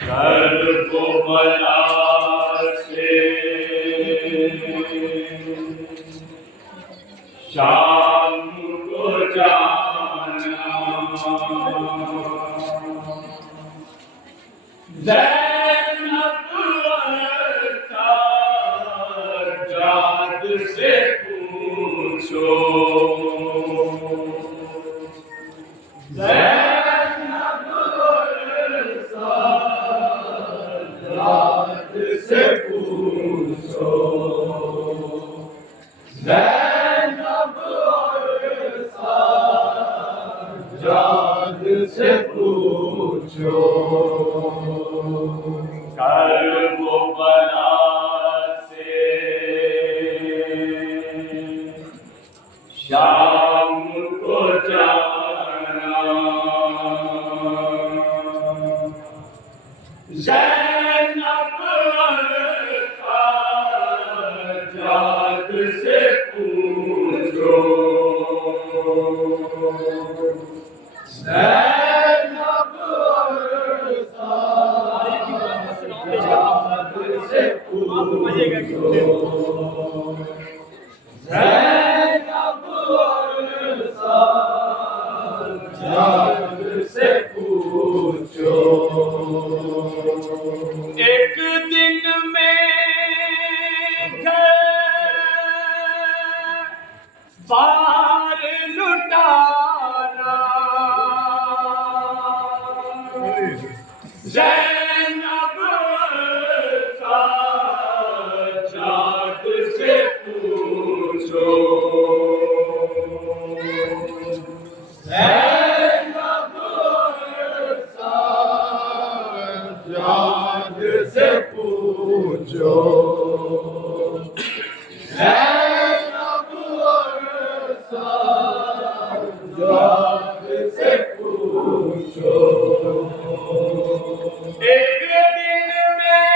कर को बला से शाम को जाना ज़ैनब जाद से पूछो ज़ैनब जाद से पूछो ज़ैनब जाद से पूछो कर वो बला से शाम को जाना ज़ैनब जाद से पूछो ज़ैनब से पूछो ज़ैनब जाद से पूछो एक दिन में बार लुटाना ज़ैनब जाद से पूछो ज़ैनब जाद से पूछो ज़ैनब जाद से पूछो एक दिन में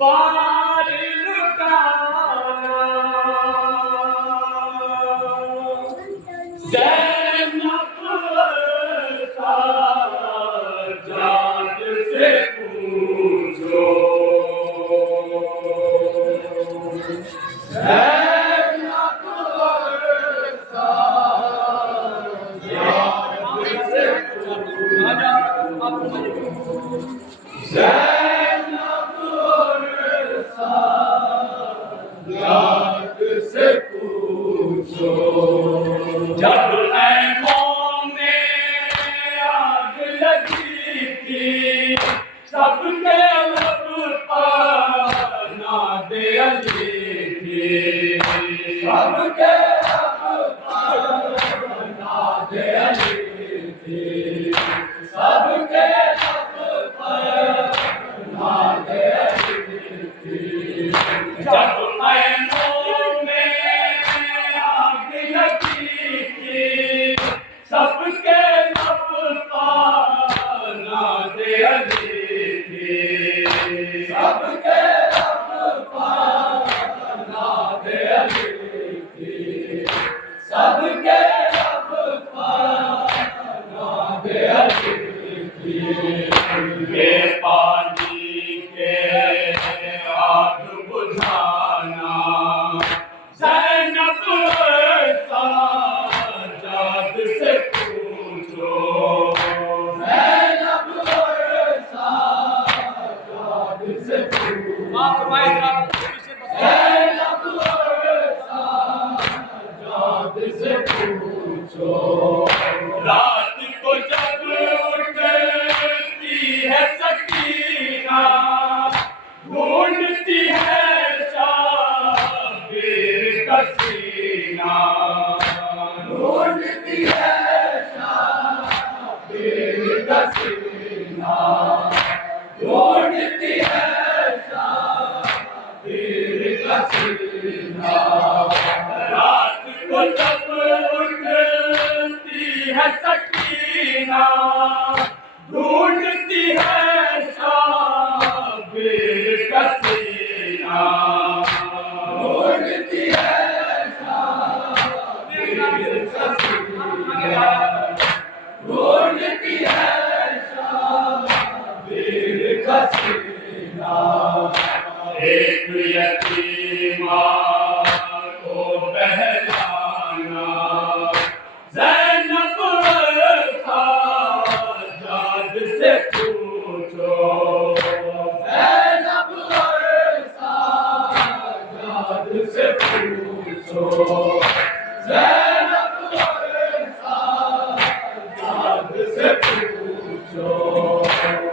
बार लुटाना ज़ैनब जाद से पूछो ज़ैनब जाद से पूछो ज़ैनब जाद से पूछो जब ऐनों में आग लगी थी सबके लब पर नादे अली थी सबके लब पर नादे अली थी सबके लब पर नादे अली थी जब ऐनों में आग लगी थी सबके लब पर नादे अली थी सबके लब पर नादे अली थी सबके लब पर नादे अली थी ये पानी के आग बुझाना ज़ैनब जाद से पूछो ज़ैनब जाद से पूछो ज़ैनब जाद से पूछो रात को जब उठती है सकीना ढूंढती है शाबिर का सीना ढूंढती है शाबिर का सीना ढूंढती है शाबिर का सीना रात को जब उठती है सकीना ढूंढती है शाबिर का सीना ढूंढती है ज़ैनब और साजाद से पूछो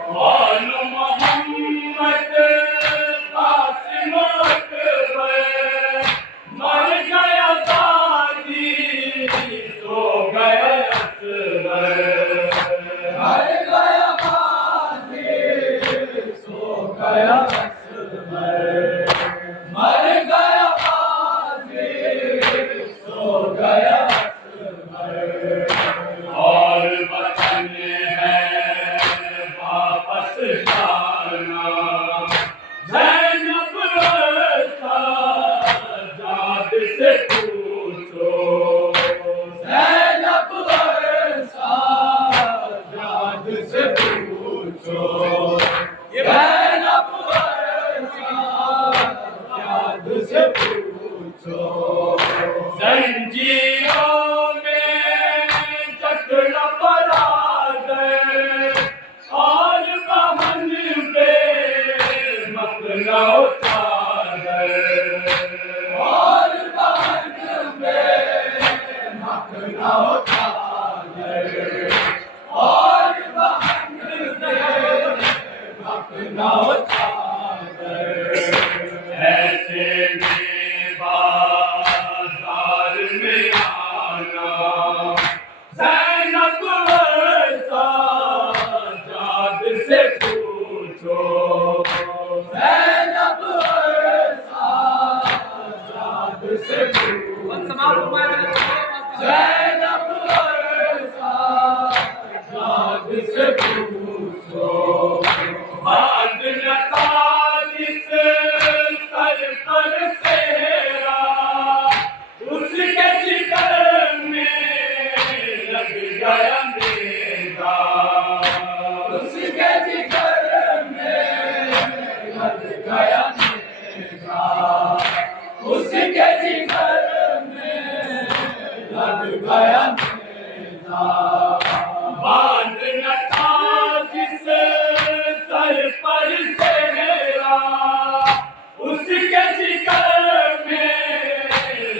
कौन मोहम्मद कासिम अकबर मर गया गाजी सो गया असगर मर गया गाजी सो गया असगर मर गया गाजी सो गया असगर और वतन है वापस जाना ज़ैनब साजाद से पूछो ज़ैनब साजाद से पूछो ज़ैनब साजाद से पूछो जंजीरों में जकड़ा पड़ा गए और बहन पे मकला उतार गए और बहन पे मकला उतार गए और बहन पे मकला उतार गए ऐसे में बाजार में आना ज़ैनब साजाद से पूछो ज़ैनब साजाद से पूछो ज़ैनब साजाद से पूछो बांध लगा जिस सर पर सेहरा उसके जिगर में लग गया मेरा उसके जिगर में लग गया मेरा उसके जिगर में लग गया मेरा बांध न था जिस सर पर सेहरा उसके जिगर में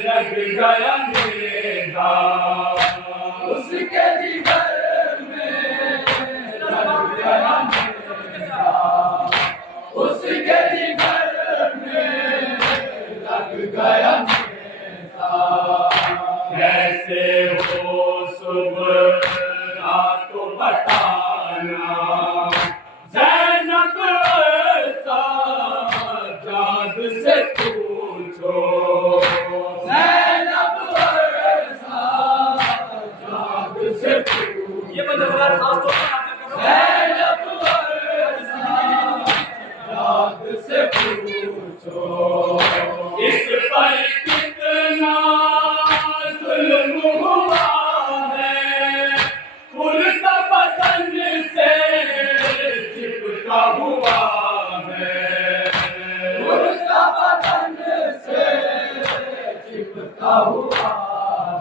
लग गया मेरा उसके जिगर में लग गया मेरा उसके जिगर में लग गया मेरा कैसे हो सुबह रात बताना ज़ैनब साजाद से पूछो ज़ैनब साजाद से पूछो ये ज़ैनब साजाद से पूछो इस पर कितना जुल्म हुआ है उल्टा बदन से चिपका हुआ है उल्टा बदन से चिपका हुआ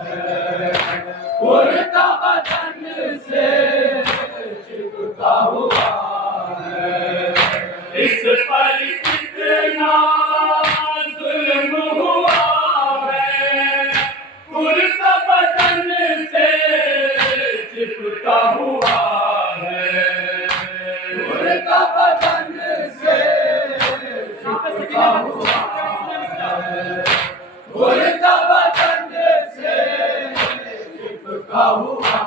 है उल्टा बदन से चिपका हुआ है इस पर कितना जुल्म हुआ है उल्टा बदन से चिपका हुआ है उल्टा बदन से चिपका हुआ है उल्टा बदन से चिपका हुआ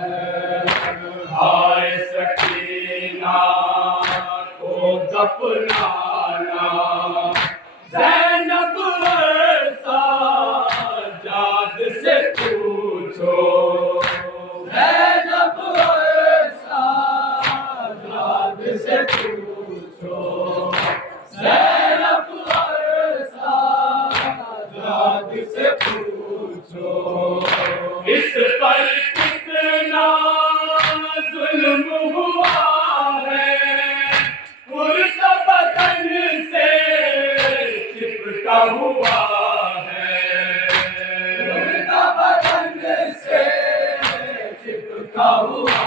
है हाय सकीना को दफनाना ज़ैनब साजाद से पूछो ज़ैनब साजाद से पूछो ज़ैनब साजाद से पूछो इस पर कितना जुल्म हुआ है उल्टा बदन से चिपका हुआ है उल्टा बदन से चिपका हुआ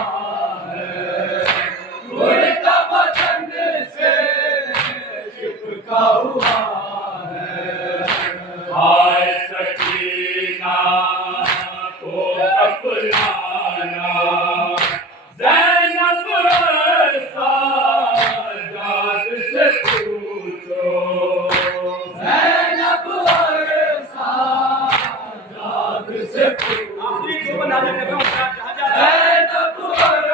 है उल्टा बदन से चिपका हुआ है हाय सखी से पूछो। आखिरी दो बना देते हैं जहाँ जहाँ ज़ैनब और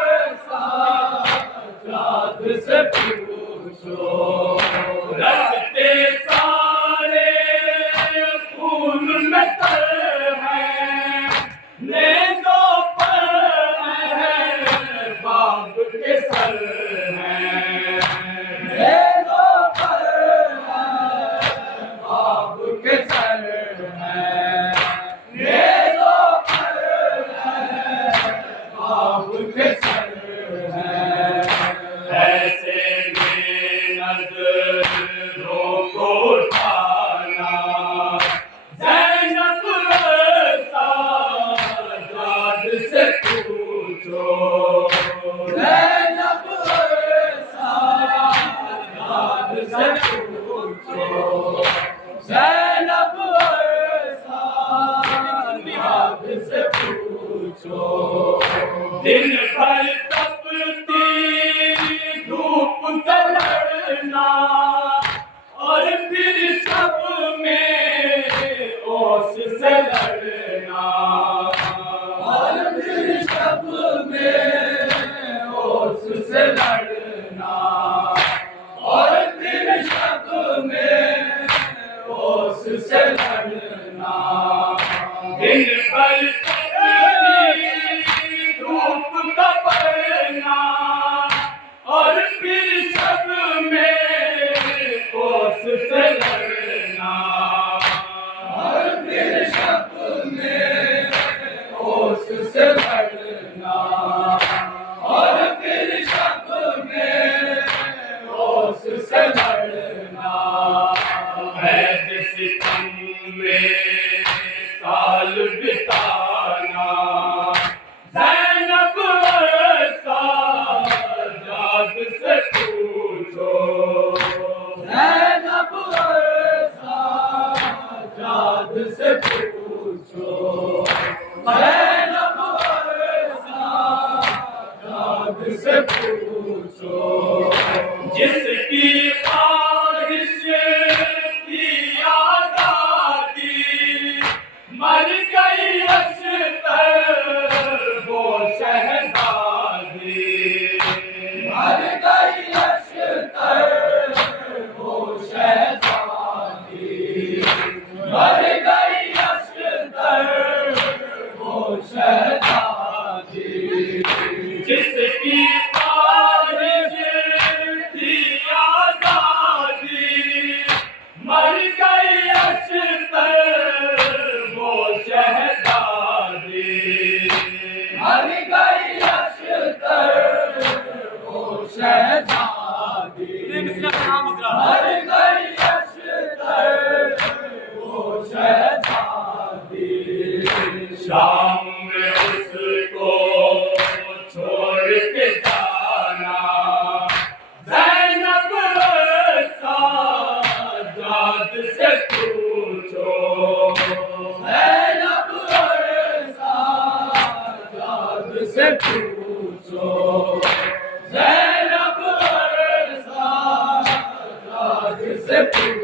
साजाद से पूछो। रस्ते सारे खून में तर हैं, नेज़ों पर है बाब के सर हैं, नेज़ों पर है बाब के सर हैं, नेज़ों पर है बाब के सर हैं। ऐसे में नज़रों को उठाना, ज़ैनब साजाद से पूछो। ज़ैनब साजाद से पूछो। ज़ैनब साजाद से पूछो। दिन भर तपती धूप से लड़ना और फिर सब में ओस से लड़ना, और फिर सब में ओस से लड़ना, और फिर सब में ओस से लड़ना। दिन भर तपती धूप का पड़ना और फिर सब में ओस से लड़ना, और फिर सब में ओस से लड़ना, और फिर सब में ओस से लड़ना। कैद सितम में साल बिताना, ज़ैनब साजाद से पूछो। ज़ैनब साजाद से पूछो। ज़ैनब साजाद से पूछो। जिसकी ख्वाहिश थी आज़ादी, मर गई अशतर वो शहज़ादी, मर गई अशतर वो शहज़ादी, मर गई अशतर वो शहज़ादी। जिसकी ख्वाहिश थी आज़ादी, मर गई अशतर वो शहज़ादी, मर गई अशतर वो शहज़ादी, मर गई अशतर वो शहज़ादी। शाम में उसको छोड़ के जाना, ज़ैनब साजाद से पूछो। ज़ैनब साजाद से पूछो। ज़ैनब साजाद से पूछो।